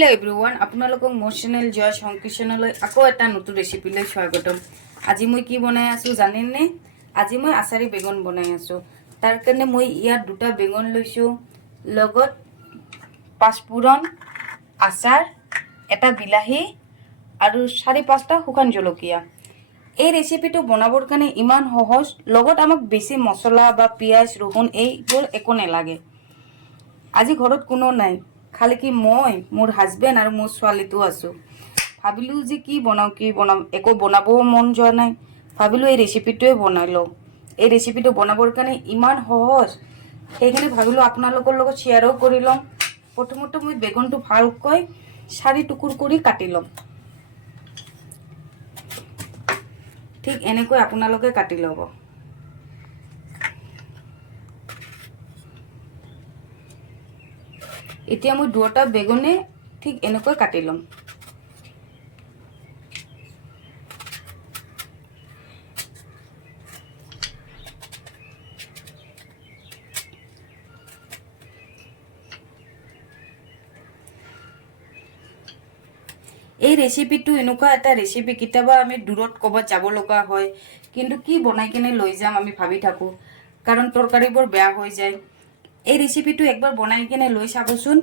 Hello everyone আপোনালোকক মোৰ channel জয় সংকিচনলৈ আকৌ এটা নতুন ৰেচিপি লৈ স্বাগতম। আজি মই কি বনাই আছো জানেনে? আজি মই আচাৰি বেগুন বনাই আছো। তাৰ কাৰণে মই ইয়াত দুটা বেগুন লৈছো, লগত পাঁচফোৰণ, আচাৰ, এটা বিলাহী আৰু 4-5টা শুকান জলকীয়া। এই ৰেচিপিটো বনাবৰ কাৰণে ইমান সহজ, লগত আমাক বেছি মছলা বা পিয়াজ ৰহুন এইবোৰ একো নালাগে। আজি ঘৰত কোনো নাই, খালি কি মই মোৰ হাজবেন্ড আৰ মোৰ ছোৱালীটো আছো। ভাবিলো যে কি বনাম একো বনাবও মন যোৱা নাই, ভাবিলো এই ৰেচিপিটোৱে বনাই লওঁ। এই ৰেচিপিটো বনাবৰ কাৰণে ইমান সহজ, সেইকাৰণে ভাবিলো আপোনালোকৰ লগত শ্বেয়াৰো কৰি লম। প্ৰথমতে মই বেগুনটো ভালকৈ 4 টুকুৰ কৰি কাটি লম। ঠিক এনেকৈ আপোনালোকে কাটি ল'ব। এতিয়া মই দুটা বেগুনে ঠিক এনেকৈ কাটি লম। এই ৰেচিপিটো এনেকুৱা এটা ৰেচিপি, কেতিয়াবা আমি দূৰত ক'বাত যাব লগা হয়, কিন্তু কি বনাই কিনে লৈ যাম আমি ভাবি থাকো, কাৰণ তৰকাৰীবোৰ বেয়া হৈ যায়। এই ৰেচিপিটো একবাৰ বনাই কিনে লৈ চাবচোন,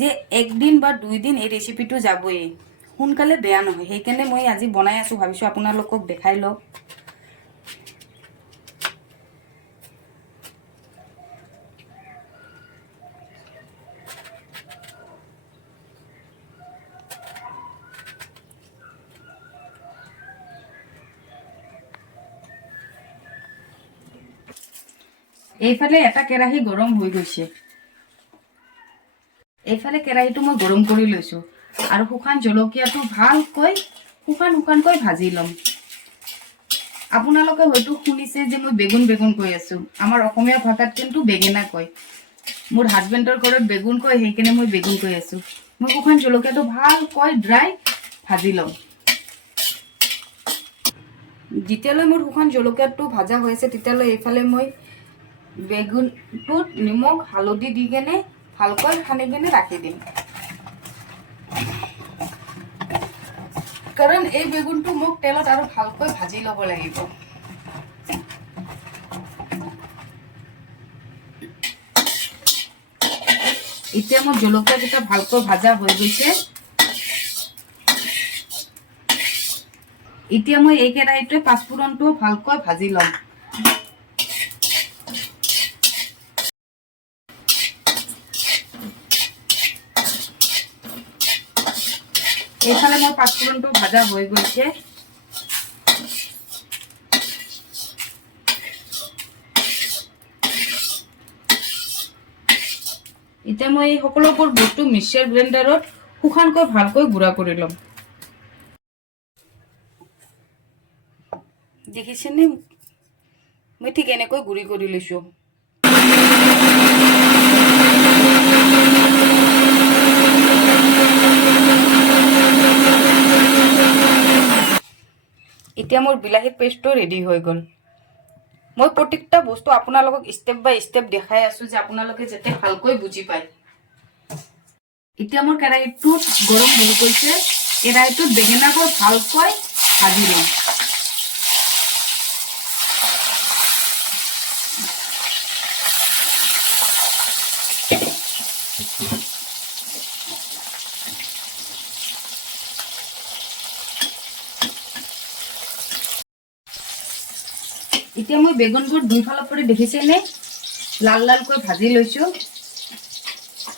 যে 1 দিন বা 2 দিন এই ৰেচিপিটো যাবই, সোনকালে বেয়া নহয়। সেইকাৰণে মই আজি বনাই আছো, ভাবিছো আপোনালোকক দেখাই লওঁ। এইফালে এটা কেৰাহী গৰম হৈ গৈছে, এইফালে কেৰাহীটো মই গৰম কৰি লৈছো আৰু শুকান জলকীয়াটো ভালকৈ শুকানকৈ ভাজি লম। আপোনালোকে হয়তো শুনিছে যে মই বেগুন কৈ আছো, আমাৰ অসমীয়া ভাষাত কিন্তু বেঙেনা কয়। মোৰ হাজবেণ্ডৰ ঘৰত বেগুন কয়, সেইকাৰণে মই বেগুন কৈ আছো। মই শুকান জলকীয়াটো ভালকৈ ড্ৰাই ভাজি লম। যেতিয়ালৈ মোৰ শুকান জলকীয়াটো ভাজা হৈ আছে, তেতিয়ালৈ এইফালে মই বেগুনটোত নিমখ হালধি দি কেনে ভালকৈ সানি কেনে ৰাখি দিম, কাৰণ এই বেগুনটো মোক তেলত আৰু ভালকৈ ভাজি ল'ব লাগিব। এতিয়া মোৰ জলকীয়াকেইটা ভালকৈ ভাজা হৈ গৈছে। এতিয়া মই এই কেৰাহীটোৱে পাঁচফোৰণটো ভালকৈ ভাজি ল'ম। এইফালে মোৰ পাঁচফোৰণটো ভাজা হৈ গৈছে। এতিয়া মই এই সকলোবোৰ বস্তু মিক্সাৰ গ্ৰাইণ্ডাৰত শুকানকৈ ভালকৈ গুড়া কৰি ল'ম। দেখিছেনে, মই ঠিক এনেকৈ গুড়ি কৰি লৈছো। এতিয়া মোৰ বিলাহীৰ পেষ্টটো ৰেডি হৈ গ'ল। মই প্ৰত্যেকটা বস্তু আপোনালোকক স্টেপ বাই স্টেপ দেখাই আছো, যে আপোনালোকে যাতে ভালকৈ বুজি পায়। এতিয়া মোৰ কেৰাহীটো গৰম হৈ গৈছে, কেৰাহীটোত বেঙেনাবোৰ ভালকৈ ভাজি লম। এতিয়া মই বেগুনবোৰ দুইফালৰ পৰা দেখিছেনে লালকৈ ভাজি লৈছো।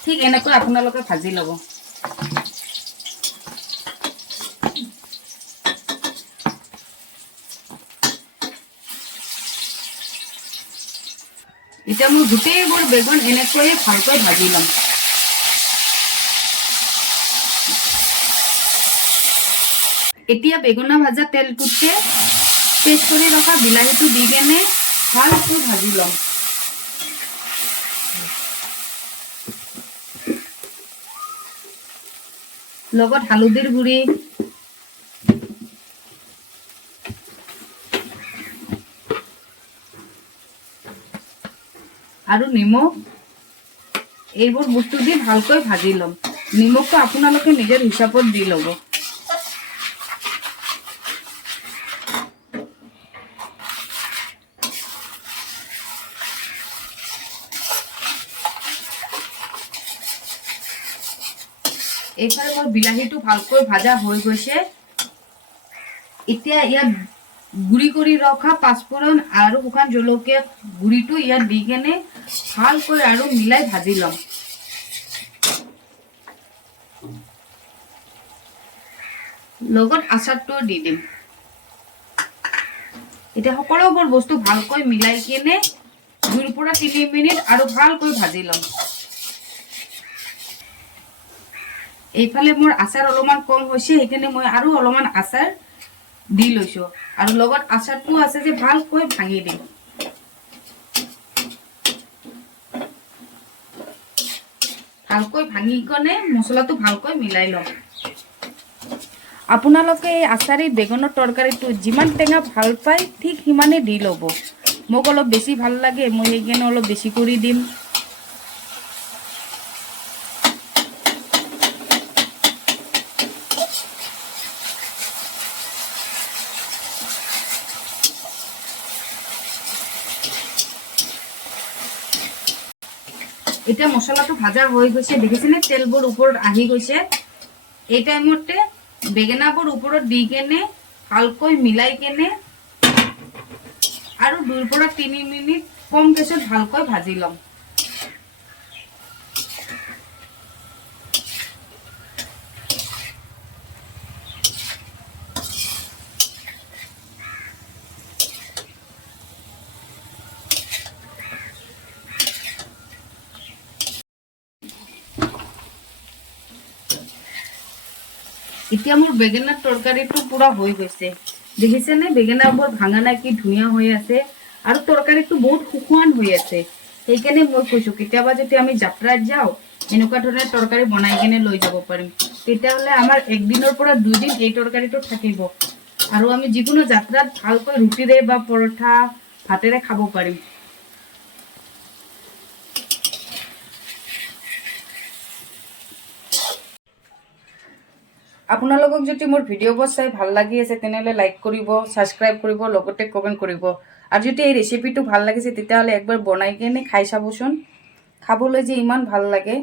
ঠিক এনেকৈ আপোনালোকে ভাজি ল'ব। এতিয়া মই গোটেইবোৰ বেগুন এনেকৈ ভালকৈ ভাজি ল'ম। এতিয়া বেগুনা ভাজা তেলটোতে পেষ্ট কৰি ৰখা বিলাহীটো দি কেনে ভালকৈ ভাজি ল'ম। লগত হালধিৰ গুড়ি, আৰু নিমখ, এইবোৰ বস্তু দি ভালকৈ ভাজি ল'ম। নিমখটো আপোনালোকে নিজৰ হিচাপত দি ল'ব। এইফালে মোৰ বিলাহীটো ভালকৈ ভাজা হৈ গৈছে। এতিয়া ইয়াত গুড়ি কৰি ৰখা পাঁচফোৰণ আৰু শুকান জলকীয়া গুড়িটো ইয়াত দি কেনে ভালকৈ আৰু মিলাই ভাজি ল'ম। লগত আচাৰটো দি দিম। এতিয়া সকলোবোৰ বস্তু ভালকৈ মিলাই কেনে 2 পৰা 3 মিনিট আৰু ভালকৈ ভাজি ল'ম। এইফালে মোৰ আচাৰ অলপমান কম হৈছে, সেইকাৰণে মই আৰু অলপমান আচাৰ দি লৈছো আৰু লগত আচাৰটো আছে যে ভালকৈ ভাঙি দিম। ভালকৈ ভাঙি কেনে মছলাটো ভালকৈ মিলাই ল'ম। আপোনালোকে এই আচাৰী বেগুনৰ তৰকাৰীটো যিমান টেঙা ভাল পায় ঠিক সিমানে দি ল'ব। মোক অলপ বেছি ভাল লাগে, মই সেইকাৰণে অলপ বেছি কৰি দিম। এতিয়া মছলাটো ভাজা হৈ গৈছে, দেখিছেনে তেলবোৰ ওপৰত আহি গৈছে। এই টাইমতে বেঙেনাবোৰ ওপৰত দি কেনে ভালকৈ মিলাই কেনে আৰু 2 পৰা 3 মিনিট কম গেছত ভালকৈ ভাজি ল'ম। এতিয়া মোৰ বেঙেনাৰ তৰকাৰীটো পুৰা হৈ গৈছে, দেখিছেনে বেঙেনাবোৰ ভাঙা নাই, কি ধুনীয়া হৈ আছে আৰু তৰকাৰীটো বহুত সুখৱান হৈ আছে। সেইকাৰণে মই কৈছো কেতিয়াবা যদি আমি যাত্ৰাত যাওঁ এনেকুৱা ধৰণে তৰকাৰী বনাই কেনে লৈ যাব পাৰিম, তেতিয়াহ'লে আমাৰ 1 দিনৰ পৰা 2 দিন এই তৰকাৰীটো থাকিব আৰু আমি যিকোনো যাত্ৰাত ভালকৈ ৰুটিৰে বা পৰঠা ভাতেৰে খাব পাৰিম। আপোনালোকক যদি মোৰ ভিডিঅ'বোৰ চাই ভাল লাগি আছে তেনেহ'লে লাইক কৰিব, ছাবস্ক্ৰাইব কৰিব, লগতে কমেণ্ট কৰিব। আৰু যদি এই ৰেচিপিটো ভাল লাগিছে তেতিয়াহ'লে একবাৰ বনাই কেনে খাই চাবচোন, খাবলৈ যে ইমান ভাল লাগে।